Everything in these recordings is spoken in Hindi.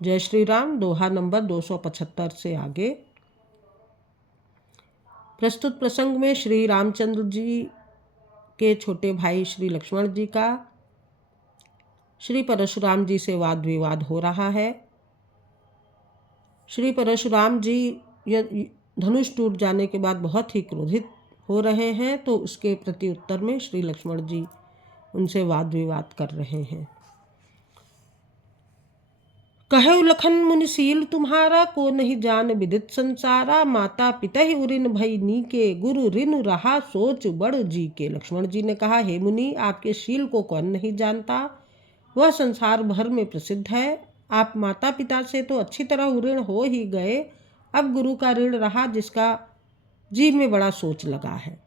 जय श्री राम। दोहा नंबर 275 से आगे। प्रस्तुत प्रसंग में श्री रामचंद्र जी के छोटे भाई श्री लक्ष्मण जी का श्री परशुराम जी से वाद विवाद हो रहा है। श्री परशुराम जी धनुष टूट जाने के बाद बहुत ही क्रोधित हो रहे हैं, तो उसके प्रति उत्तर में श्री लक्ष्मण जी उनसे वाद विवाद कर रहे हैं। कहे लखन मुनिशील तुम्हारा, को नहीं जान विदित संसारा। माता पिता ही उरिन भई नीके, गुरु ऋण रहा सोच बड़ जी के। लक्ष्मण जी ने कहा, हे मुनि, आपके शील को कौन नहीं जानता, वह संसार भर में प्रसिद्ध है। आप माता पिता से तो अच्छी तरह ऋण हो ही गए, अब गुरु का ऋण रहा जिसका जीव में बड़ा सोच लगा है।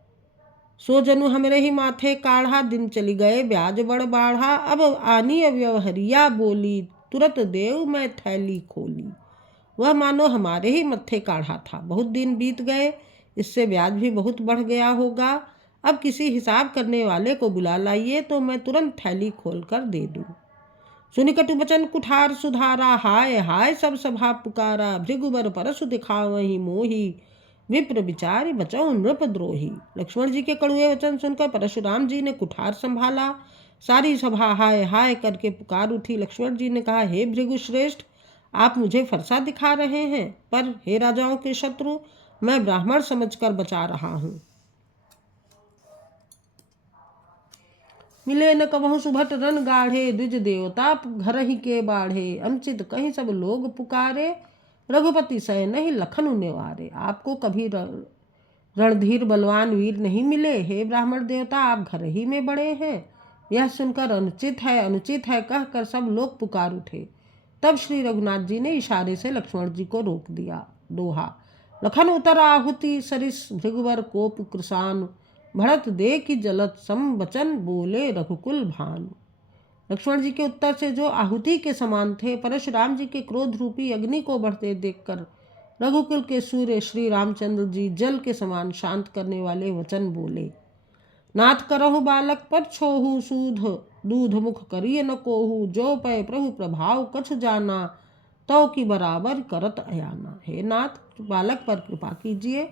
सो जनु हमरे ही माथे काढ़ा, दिन चली गए ब्याज बड़ बाढ़ा। अब आनी अव्यवहरिया बोली, तुरत देव मैं थैली खोली। वह मानो हमारे ही मत्थे काढ़ा था, बहुत दिन बीत गए, इससे ब्याज भी बहुत बढ़ गया होगा। अब किसी हिसाब करने वाले को बुला लाइए तो मैं तुरंत थैली खोल कर दे दूँ। सुनि कटु बचन कुठार सुधारा, हाय हाय सब सभा पुकारा। भृगुबर परसु दिखावहि मोही, विप्र विचारि बचौ नृपद्रोही। लक्ष्मण जी के कड़ुए वचन सुनकर परशुराम जी ने कुठार संभाला। सारी सभा हाय हाय करके पुकार उठी। लक्ष्मण जी ने कहा, हे भृगुश्रेष्ठ, आप मुझे फरसा दिखा रहे हैं, पर हे राजाओं के शत्रु, मैं ब्राह्मण समझकर बचा रहा हूँ। मिले न कबहु सुभट रन गाढ़े, द्विज देवता घर ही के बाढ़े। अनुचित कहीं सब लोग पुकारे, रघुपति सह नहीं लखन निवारे। आपको कभी रणधीर बलवान वीर नहीं मिले, हे ब्राह्मण देवता, आप घर ही में बड़े हैं। यह सुनकर अनुचित है कहकर सब लोग पुकार उठे। तब श्री रघुनाथ जी ने इशारे से लक्ष्मण जी को रोक दिया। दोहा। लखन उतर आहुति सरिस, भृगुवर कोप कृसान। भरत दे की जलत सम वचन, बोले रघुकुल भानु। लक्ष्मण जी के उत्तर से जो आहुति के समान थे, परशुराम जी के क्रोध रूपी अग्नि को बढ़ते देखकर रघुकुल के सूर्य श्री रामचंद्र जी जल के समान शांत करने वाले वचन बोले। नाथ करहु बालक पर छोहु सूध, दूध मुख करिय न कोहु। जो पै प्रभु प्रभाव कछ जाना, तो की बराबर करत अयाना। हे नाथ, बालक पर कृपा कीजिए,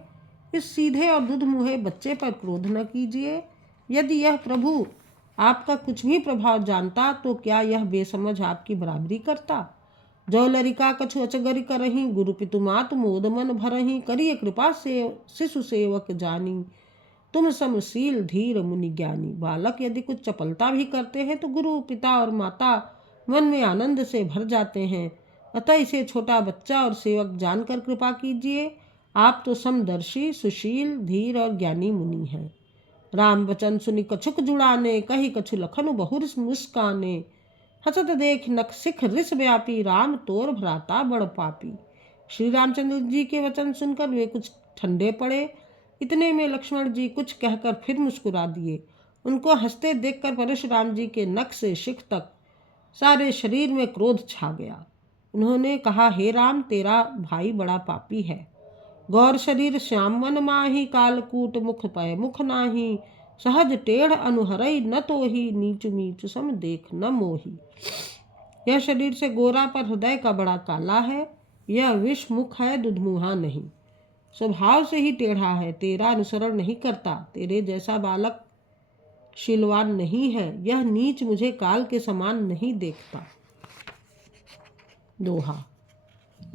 इस सीधे और दूध मुहे बच्चे पर क्रोध न कीजिए। यदि यह प्रभु आपका कुछ भी प्रभाव जानता, तो क्या यह बेसमझ आपकी बराबरी करता। जो लरिका कछु अचगरि करही, गुरु पितु मातु मोद मन भरही। करिय कृपा से शिशु सेवक जानी, तुम समशील धीर मुनि ज्ञानी। बालक यदि कुछ चपलता भी करते हैं तो गुरु पिता और माता मन में आनंद से भर जाते हैं। अतः इसे छोटा बच्चा और सेवक जानकर कृपा कीजिए। आप तो समदर्शी, सुशील, धीर और ज्ञानी मुनि हैं। राम वचन सुनि कछुक जुड़ाने, कही कछु लखनु बहुर मुस्काने। हसत देख नख सिख रिस व्यापी, राम तोर भ्राता बड़ पापी। श्री रामचंद्र जी के वचन सुनकर वे कुछ ठंडे पड़े। इतने में लक्ष्मण जी कुछ कहकर फिर मुस्कुरा दिए। उनको हंसते देखकर परशुराम जी के नख से शिख तक सारे शरीर में क्रोध छा गया। उन्होंने कहा, हे राम, तेरा भाई बड़ा पापी है। गौर शरीर श्याम मन माही, कालकूट मुख पय मुख नाही। सहज टेढ़ अनुहरई न तोही, नीच नीच सम देख न मोही। यह शरीर से गोरा पर हृदय का बड़ा काला है। यह विष मुख है, दुधमुहा नहीं। स्वभाव से ही टेढ़ा है, तेरा अनुसरण नहीं करता। तेरे जैसा बालक शीलवान नहीं है। यह नीच मुझे काल के समान नहीं देखता। दोहा।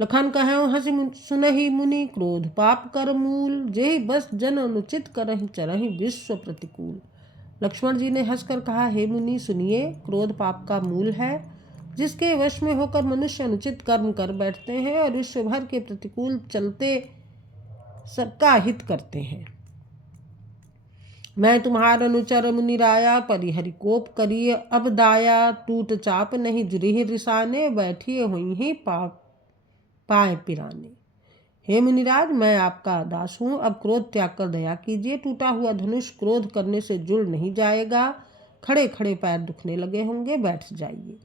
लखन कहऊँ हंसी सुनहि मुनि, क्रोध पाप कर मूल। जेहि बस जन अनुचित करहि, चरहि विश्व प्रतिकूल। लक्ष्मण जी ने हंसकर कहा, हे मुनि सुनिए, क्रोध पाप का मूल है, जिसके वश में होकर मनुष्य अनुचित कर्म कर बैठते हैं और विश्व भर के प्रतिकूल चलते सबका हित करते हैं। मैं तुम्हार अनुचर मुनि राया, परिहरि कोप करिए अब दाया। टूट चाप नहीं जुरिहि रिसाने, बैठिए हुई ही पाए पिराने। हे मुनिराज, मैं आपका दास हूँ, अब क्रोध त्याग कर दया कीजिए। टूटा हुआ धनुष क्रोध करने से जुड़ नहीं जाएगा। खड़े खड़े पैर दुखने लगे होंगे, बैठ जाइए।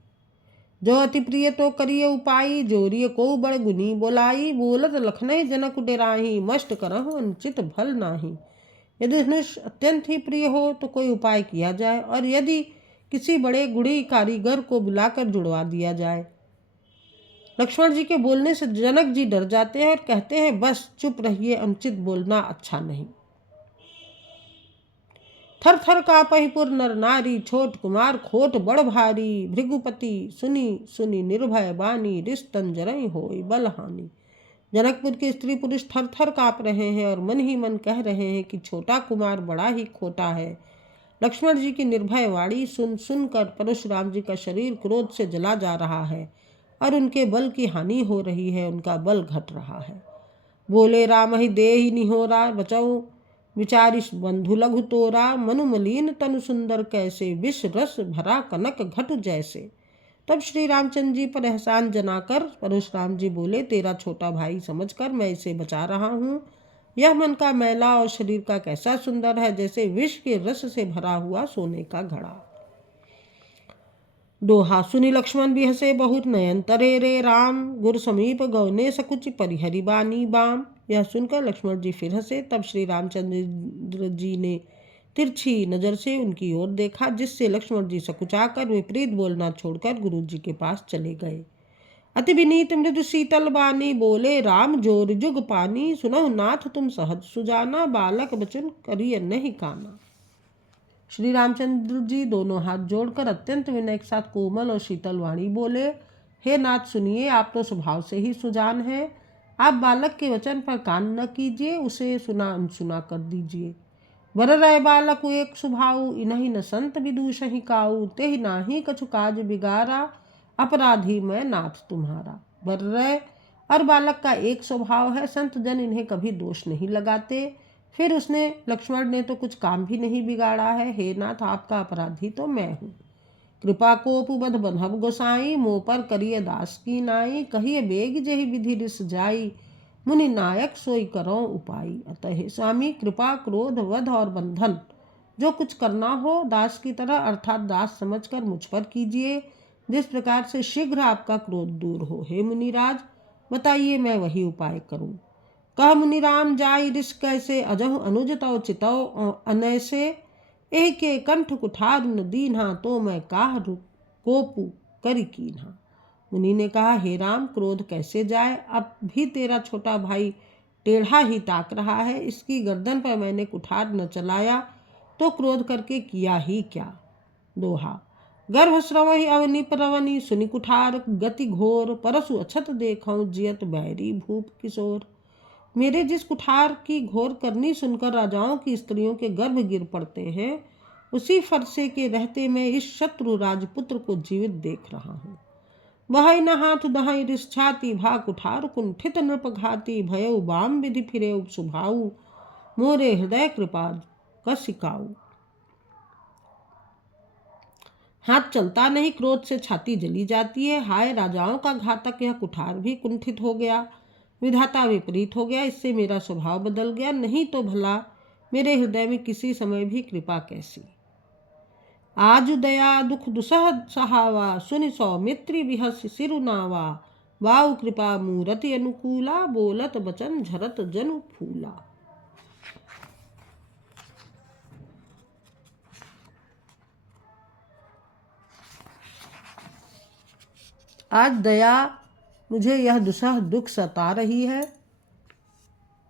जो अति प्रिय तो करिए उपाई, जोरिय को बड़ गुनी बोलाई। बोलत लखनई जनक डेराही, मष्ट करहु अनुचित भल नाही। यदि धनुष अत्यंत ही प्रिय हो तो कोई उपाय किया जाए, और यदि किसी बड़े गुणी कारीगर को बुलाकर जुड़वा दिया जाए। लक्ष्मण जी के बोलने से जनक जी डर जाते हैं और कहते हैं बस चुप रहिए, अनुचित बोलना अच्छा नहीं। थर थर कापहि पुर नर नारी, छोट कुमार खोट बड़ भारी। भृगुपति सुनी सुनी निर्भय बानी, रिस तन जरई होई बलहानि। जनकपुर के स्त्री पुरुष थर थर काँप रहे हैं और मन ही मन कह रहे हैं कि छोटा कुमार बड़ा ही खोटा है। लक्ष्मण जी की निर्भय वाणी सुन सुनकर परशुराम जी का शरीर क्रोध से जला जा रहा है और उनके बल की हानि हो रही है, उनका बल घट रहा है। बोले राम ही दे ही निहोरा, बचाओ विचारिस बंधु लघु तोरा। मनु मलीन तनु सुंदर कैसे, विष रस भरा कनक घट जैसे। तब श्री रामचंद्र जी पर एहसान जनाकर परशुराम जी बोले, तेरा छोटा भाई समझकर मैं इसे बचा रहा हूँ। यह मन का मैला और शरीर का कैसा सुंदर है, जैसे विष के रस से भरा हुआ सोने का घड़ा। दोहा सुनी लक्ष्मण भी हंसे बहुत, नयन तरे रे राम। गुर समीप गौने सकुच परिहरि बानी बाम। यह सुनकर लक्ष्मण जी फिर हंसे। तब श्री रामचंद्र जी ने तिरछी नजर से उनकी ओर देखा, जिससे लक्ष्मण जी सकुचाकर विपरीत बोलना छोड़कर गुरु जी के पास चले गए। अति विनीत मृदु शीतल बानी, बोले राम जोर जुग पानी। सुनहु नाथ तुम सहज सुजाना, बालक बचन करिय नहीं काना। श्री रामचंद्र जी दोनों हाथ जोड़कर अत्यंत विनय के साथ कोमल और शीतल वाणी बोले, हे नाथ सुनिए, आप तो स्वभाव से ही सुजान हैं। आप बालक के वचन पर कान न कीजिए, उसे सुना अनसुना कर दीजिए। बर रहे बालक एक स्वभाव, इन्हीं न संत विदूष ही काऊ। तेहि नाही कछु काज बिगारा, अपराधी मैं नाथ तुम्हारा। बर रहे और बालक का एक स्वभाव है, संत जन इन्हें कभी दोष नहीं लगाते। फिर उसने लक्ष्मण ने तो कुछ काम भी नहीं बिगाड़ा है। हे नाथ, आपका अपराधी तो मैं हूँ। कृपा कोपबध बंधब गोसाई, मोह पर करिय दास की नाई। कहिए बेग जेहि विधि रिस जाई, मुनि नायक सोई करो उपाई। अतः हे स्वामी, कृपा क्रोध वध और बंधन जो कुछ करना हो दास की तरह अर्थात दास समझकर मुझ पर कीजिए, जिस प्रकार से शीघ्र आपका क्रोध दूर हो। हे मुनिराज, बताइए मैं वही उपाय करूं। कह मुनिराम जाई रिस कैसे, अजहु अनुज तव चितौ अनैसे। एह के कंठ कुठार न दीन्हा, तो मैं काह कोपु करि कीन्हा। मुनि ने कहा, हे राम, क्रोध कैसे जाए। अब भी तेरा छोटा भाई टेढ़ा ही ताक रहा है। इसकी गर्दन पर मैंने कुठार न चलाया तो क्रोध करके किया ही क्या। दोहा गर्भस्रवहि अवनि प्रवनि, सुनि कुठार गति घोर। परसु अछत देखौ जियत बैरी भूप किशोर। मेरे जिस कुठार की घोर करनी सुनकर राजाओं की स्त्रियों के गर्भ गिर पड़ते हैं, उसी फरसे के रहते मैं इस शत्रु राजपुत्र को जीवित देख रहा हूँ। वही न हाथ दहाई रिस छाती, भा कुठार कुंठित नृप घाती। भयउ बाम विधि फिरे सुभाऊ, मोरे हृदय कृपा कसिकाऊ। हाथ चलता नहीं, क्रोध से छाती जली जाती है। हाय राजाओं का घातक, यह कुठार भी कुंठित हो गया। विधाता विपरीत हो गया, इससे मेरा स्वभाव बदल गया। नहीं तो भला मेरे हृदय में किसी समय भी कृपा कैसी। आज दया दुख दुसह सहावा, सुनि सौमित्री बिहस सिरुनावा। वाउ कृपा मूरति अनुकूला, बोलत बचन झरत जनु फूला। आज दया मुझे यह दुसह दुख सता रही है।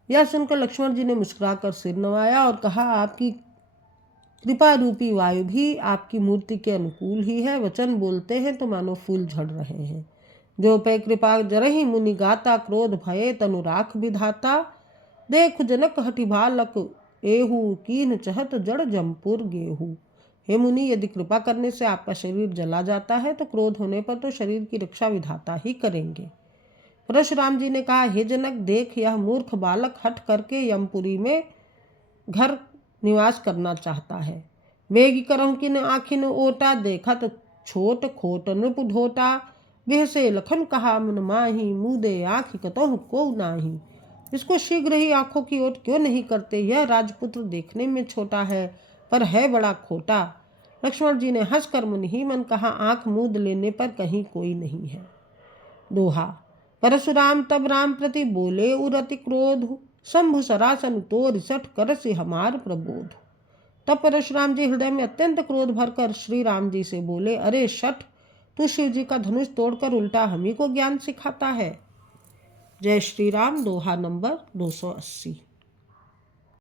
यह सुनकर लक्ष्मण जी ने मुस्कुराकर सिर नवाया और कहा, आपकी कृपा रूपी वायु भी आपकी मूर्ति के अनुकूल ही है। वचन बोलते हैं तो मानो फूल झड़ रहे हैं। जो पे कृपा जरहि मुनि गाता, क्रोध भये तनु राख विधाता। देख जनक हठि बालक एहू, कीन चहत जड़ जमपुर गेहू। हे मुनि, यदि कृपा करने से आपका शरीर जला जाता है तो क्रोध होने पर तो शरीर की रक्षा विधाता ही करेंगे। परशुराम जी ने कहा, हे जनक, देख यह मूर्ख बालक हठ करके यमपुरी में घर निवास करना चाहता है। वेगी करहु किन आखिन ओटा, देखत छोट खोट नृप ढोटा। बिहसे लखन कहा मन माही, मुदे आँख कतहु को नाही। इसको शीघ्र ही आंखों की ओट क्यों नहीं करते। यह राजपुत्र देखने में छोटा है पर है बड़ा खोटा। लक्ष्मण जी ने हंसकर मन ही मन कहा, आंख मूद लेने पर कहीं कोई नहीं है। दोहा परशुराम तब राम प्रति बोले उरति क्रोध, शंभु सरासन तोर सठ करसि हमार प्रबोध। तब परशुराम जी हृदय में अत्यंत क्रोध भरकर श्री राम जी से बोले, अरे शठ, तू शिव जी का धनुष तोड़कर उल्टा हम ही को ज्ञान सिखाता है। जय श्री राम। दोहा नंबर 280।